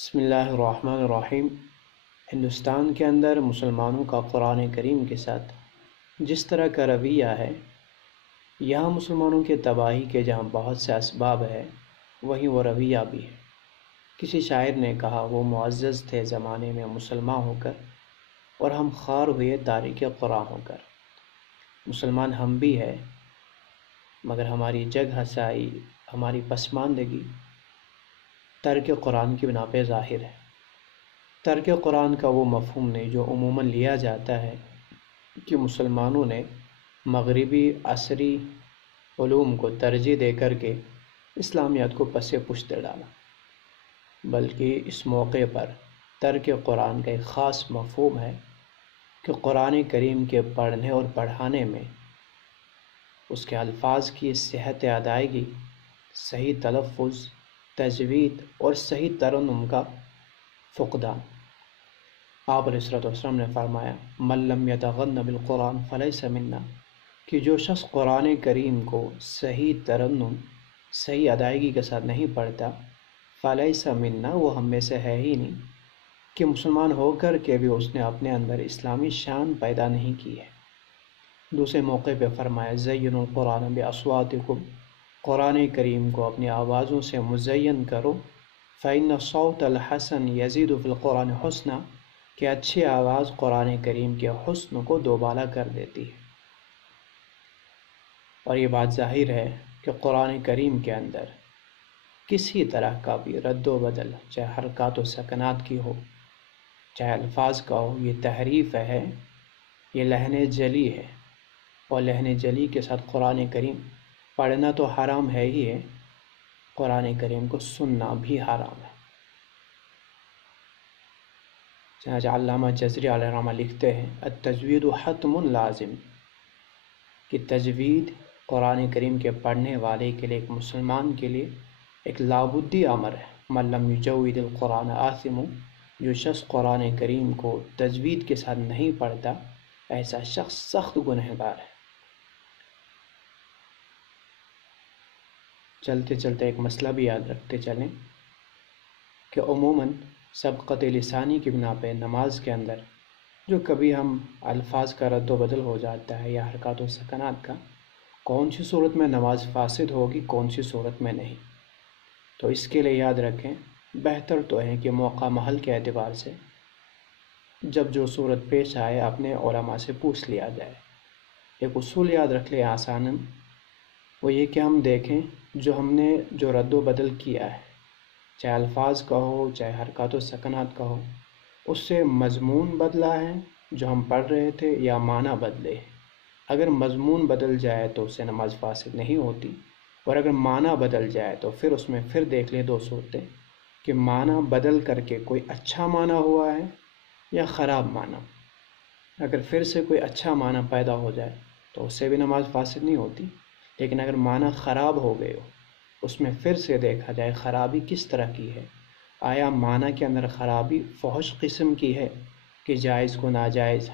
بسم اللہ الرحمن الرحیم۔ ہندوستان کے اندر مسلمانوں کا قرآن کریم کے ساتھ جس طرح کا رویہ ہے، یہاں مسلمانوں کے تباہی کے جہاں بہت سے اسباب ہے، وہیں وہ رویہ بھی ہے۔ کسی شاعر نے کہا، وہ معزز تھے زمانے میں مسلمان ہو کر، اور ہم خوار ہوئے تارک قرآن ہو کر۔ مسلمان ہم بھی ہے، مگر ہماری جگ ہسائی، ہماری پسماندگی ترک قرآن کی بنا پہ ظاہر ہے۔ ترک قرآن کا وہ مفہوم نہیں جو عموماً لیا جاتا ہے کہ مسلمانوں نے مغربی عصری علوم کو ترجیح دے کر کے اسلامیات کو پس پشت ڈالا، بلکہ اس موقع پر ترک قرآن کا ایک خاص مفہوم ہے کہ قرآن کریم کے پڑھنے اور پڑھانے میں اس کے الفاظ کی صحت ادائیگی، صحیح تلفظ، تجوید اور صحیح ترنم کا فقدان۔ آپ علیہ الصلوۃ والسلام نے فرمایا، من لم یتغن بالقرآن فلیس منا، کہ جو شخص قرآن کریم کو صحیح ترنم، صحیح ادائیگی کے ساتھ نہیں پڑھتا، فلیس منا، وہ ہم میں سے ہے ہی نہیں، کہ مسلمان ہو کر کے بھی اس نے اپنے اندر اسلامی شان پیدا نہیں کی ہے۔ دوسرے موقع پہ فرمایا، زینوا القرآن باصواتکم، قرآن کریم کو اپنی آوازوں سے مزین کرو، فإن الصوت الحسن یزید فی القرآن حسنا، کہ اچھی آواز قرآن کریم کے حسن کو دوبالا کر دیتی ہے۔ اور یہ بات ظاہر ہے کہ قرآن کریم کے اندر کسی طرح کا بھی رد و بدل، چاہے حرکات و سکنات کی ہو، چاہے الفاظ کا ہو، یہ تحریف ہے، یہ لہن جلی ہے، اور لہن جلی کے ساتھ قرآن کریم پڑھنا تو حرام ہے ہی ہے، قرآن کریم کو سننا بھی حرام ہے۔ چنانچہ علامہ جزری علیہ الرحمہ لکھتے ہیں، التجوید حتم لازم، کہ تجوید قرآن کریم کے پڑھنے والے کے لیے، ایک مسلمان کے لیے ایک لابدی امر ہے۔ من لم یجود القرآن آثم، جو شخص قرآن کریم کو تجوید کے ساتھ نہیں پڑھتا، ایسا شخص سخت گنہگار ہے۔ چلتے چلتے ایک مسئلہ بھی یاد رکھتے چلیں کہ عموماً سبقت لسانی کی بنا پہ نماز کے اندر جو کبھی ہم الفاظ کا رد و بدل ہو جاتا ہے یا حرکات و سکنات کا، کون سی صورت میں نماز فاسد ہوگی، کون سی صورت میں نہیں، تو اس کے لیے یاد رکھیں، بہتر تو ہے کہ موقع محل کے اعتبار سے جب جو صورت پیش آئے اپنے علماء سے پوچھ لیا جائے۔ ایک اصول یاد رکھ لیں آساناً، وہ یہ کہ ہم دیکھیں جو ہم نے جو رد و بدل کیا ہے، چاہے الفاظ کا ہو، چاہے حرکات و سکنات کا ہو، اس سے مضمون بدلا ہے جو ہم پڑھ رہے تھے، یا معنی بدلے ہیں۔ اگر مضمون بدل جائے تو اس سے نماز فاسد نہیں ہوتی، اور اگر معنی بدل جائے تو پھر اس میں پھر دیکھ لیں دو صورتیں، کہ معنی بدل کر کے کوئی اچھا معنی ہوا ہے یا خراب معنی۔ اگر پھر سے کوئی اچھا معنی پیدا ہو جائے تو اس سے بھی نماز فاسد نہیں ہوتی، لیکن اگر معنی خراب ہو گئے ہو، اس میں پھر سے دیکھا جائے خرابی کس طرح کی ہے۔ آیا معنی کے اندر خرابی فحش قسم کی ہے کہ جائز کو ناجائز،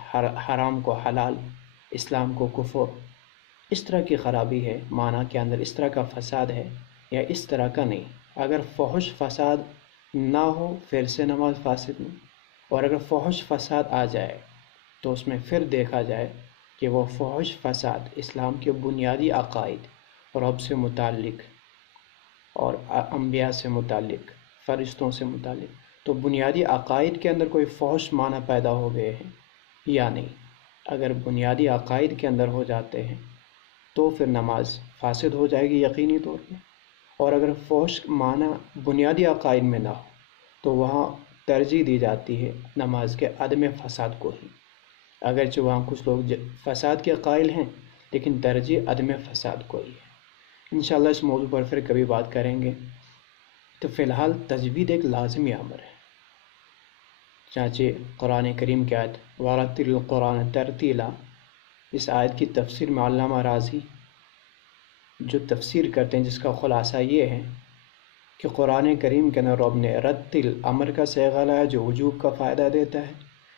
حرام کو حلال، اسلام کو کفر، اس طرح کی خرابی ہے، معنی کے اندر اس طرح کا فساد ہے، یا اس طرح کا نہیں۔ اگر فحش فساد نہ ہو پھر سے نماز فاسد نہیں، اور اگر فحش فساد آ جائے تو اس میں پھر دیکھا جائے کہ وہ فحش فساد اسلام کے بنیادی عقائد، رب سے متعلق اور انبیاء سے متعلق، فرشتوں سے متعلق، تو بنیادی عقائد کے اندر کوئی فحش معنی پیدا ہو گئے ہیں یا نہیں۔ اگر بنیادی عقائد کے اندر ہو جاتے ہیں تو پھر نماز فاسد ہو جائے گی یقینی طور پہ، اور اگر فحش معنی بنیادی عقائد میں نہ ہو تو وہاں ترجیح دی جاتی ہے نماز کے عدم فساد کو ہی، اگرچہ وہاں کچھ لوگ فساد کے قائل ہیں لیکن ترجیح عدم فساد کو ہی ہے۔ انشاءاللہ اس موضوع پر پھر کبھی بات کریں گے۔ تو فی الحال تجوید ایک لازمی امر ہے۔ چنانچہ قرآن کریم کی آیت وَرَتِّلِ الْقُرْآنَ تَرْتِیلًا، اس آیت کی تفسیر میں علامہ رازی جو تفسیر کرتے ہیں، جس کا خلاصہ یہ ہے کہ قرآن کریم کے اندر رب نے رتل امر کا صیغہ لایا جو وجوب کا فائدہ دیتا ہے،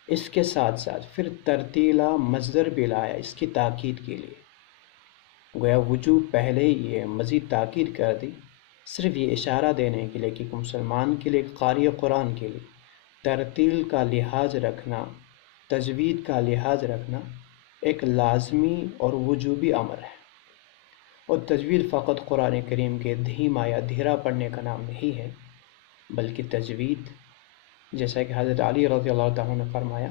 اس کے ساتھ ساتھ پھر ترتیلا مصدر بھی لایا اس کی تاکید کے لیے، گویا وجوب پہلے ہی ہے، مزید تاکید کر دی، صرف یہ اشارہ دینے کے لیے کہ مسلمان کے لیے، قاری قرآن کے لیے ترتیل کا لحاظ رکھنا، تجوید کا لحاظ رکھنا ایک لازمی اور وجوبی امر ہے۔ اور تجوید فقط قرآن کریم کے دھیما یا دھیرا پڑھنے کا نام نہیں ہے، بلکہ تجوید، جیسا کہ حضرت علی رضی اللہ تعالیٰ نے فرمایا،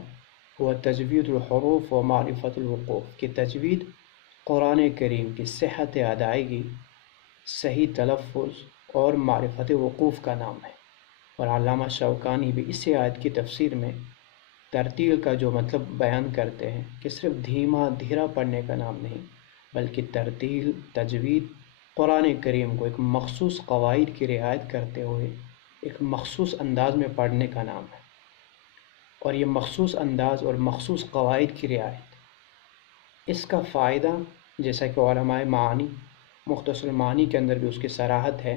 وہ تجوید الحروف و معرفت الوقوف، کہ تجوید قرآن کریم کی صحت ادائیگی، صحیح تلفظ اور معرفت وقوف کا نام ہے۔ اور علامہ شوکانی بھی اسی آیت کی تفسیر میں ترتیل کا جو مطلب بیان کرتے ہیں کہ صرف دھیما دھیرا پڑھنے کا نام نہیں، بلکہ ترتیل، تجوید قرآن کریم کو ایک مخصوص قواعد کی رعایت کرتے ہوئے ایک مخصوص انداز میں پڑھنے کا نام ہے۔ اور یہ مخصوص انداز اور مخصوص قواعد کی رعایت، اس کا فائدہ جیسا کہ علماء معانی مختصر المعانی کے اندر بھی اس کی صراحت ہے،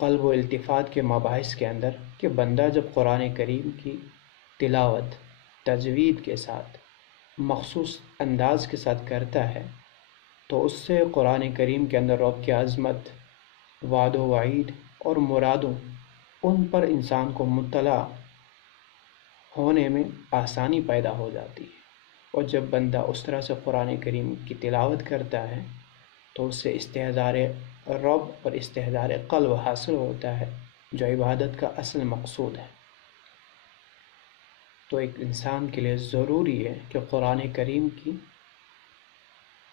قلب و التفات کے مباحث کے اندر، کہ بندہ جب قرآن کریم کی تلاوت تجوید کے ساتھ مخصوص انداز کے ساتھ کرتا ہے تو اس سے قرآن کریم کے اندر رب کی عظمت، وعد و وعید اور مرادوں، ان پر انسان کو مطلع ہونے میں آسانی پیدا ہو جاتی ہے۔ اور جب بندہ اس طرح سے قرآن کریم کی تلاوت کرتا ہے تو اس سے استحضار رب اور استحضار قلب حاصل ہوتا ہے، جو عبادت کا اصل مقصود ہے۔ تو ایک انسان کے لیے ضروری ہے کہ قرآن کریم کی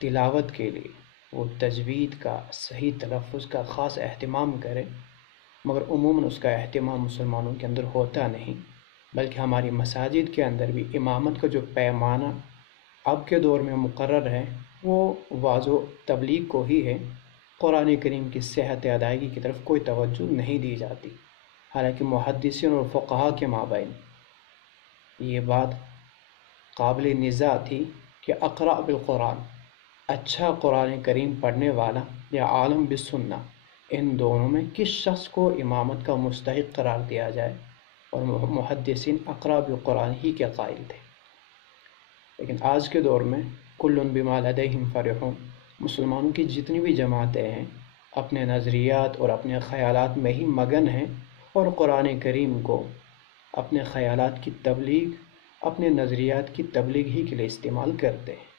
تلاوت کے لیے وہ تجوید کا، صحیح تلفظ کا خاص اہتمام کرے، مگر عموماً اس کا اہتمام مسلمانوں کے اندر ہوتا نہیں، بلکہ ہماری مساجد کے اندر بھی امامت کا جو پیمانہ اب کے دور میں مقرر ہے وہ وعظ و تبلیغ کو ہی ہے۔ قرآن کریم کی صحت ادائیگی کی طرف کوئی توجہ نہیں دی جاتی، حالانکہ محدثین اور فقہا کے مابین یہ بات قابل نزاع تھی کہ اقرأ بالقرآن، اچھا قرآن کریم پڑھنے والا یا عالم بالسنہ، ان دونوں میں کس شخص کو امامت کا مستحق قرار دیا جائے، اور محدثین اقرأ بالقرآن ہی کے قائل تھے۔ لیکن آج کے دور میں کل بما لدیہم فرحون، مسلمانوں کی جتنی بھی جماعتیں ہیں اپنے نظریات اور اپنے خیالات میں ہی مگن ہیں، اور قرآن کریم کو اپنے خیالات کی تبلیغ، اپنے نظریات کی تبلیغ ہی کے لیے استعمال کرتے ہیں۔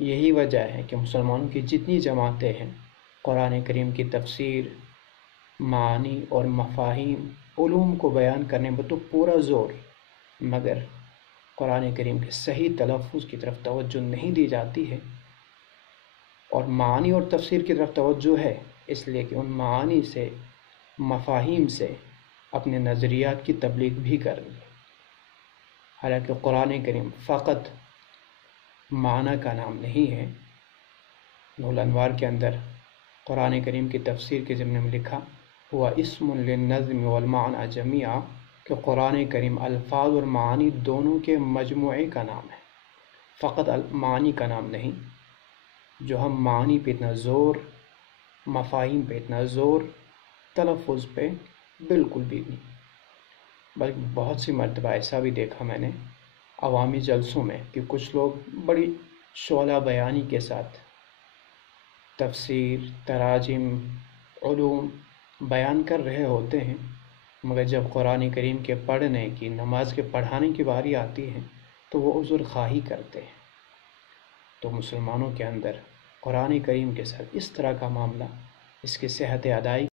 یہی وجہ ہے کہ مسلمانوں کی جتنی جماعتیں ہیں قرآن کریم کی تفسیر، معانی اور مفاہیم، علوم کو بیان کرنے میں تو پورا زور، مگر قرآن کریم کے صحیح تلفظ کی طرف توجہ نہیں دی جاتی ہے، اور معانی اور تفسیر کی طرف توجہ ہے، اس لیے کہ ان معانی سے، مفاہیم سے اپنے نظریات کی تبلیغ بھی کر لی۔ حالانکہ قرآن کریم فقط معنی کا نام نہیں ہے۔ نور الانوار کے اندر قرآن کریم کی تفسیر کے ضمن میں لکھا ہوا اسم للنظم والمعنی جمیعا، کہ قرآن کریم الفاظ اور معانی دونوں کے مجموعے کا نام ہے، فقط معانی کا نام نہیں۔ جو ہم معانی پہ اتنا زور، مفاہیم پہ اتنا زور، تلفظ پہ بالکل بھی نہیں، بلکہ بہت سی مرتبہ ایسا بھی دیکھا میں نے عوامی جلسوں میں کہ کچھ لوگ بڑی شعلہ بیانی کے ساتھ تفسیر، تراجم، علوم بیان کر رہے ہوتے ہیں، مگر جب قرآن کریم کے پڑھنے کی، نماز کے پڑھانے کی باری آتی ہے تو وہ عذر خواہی کرتے ہیں۔ تو مسلمانوں کے اندر قرآن کریم کے ساتھ اس طرح کا معاملہ، اس کی صحت ادائی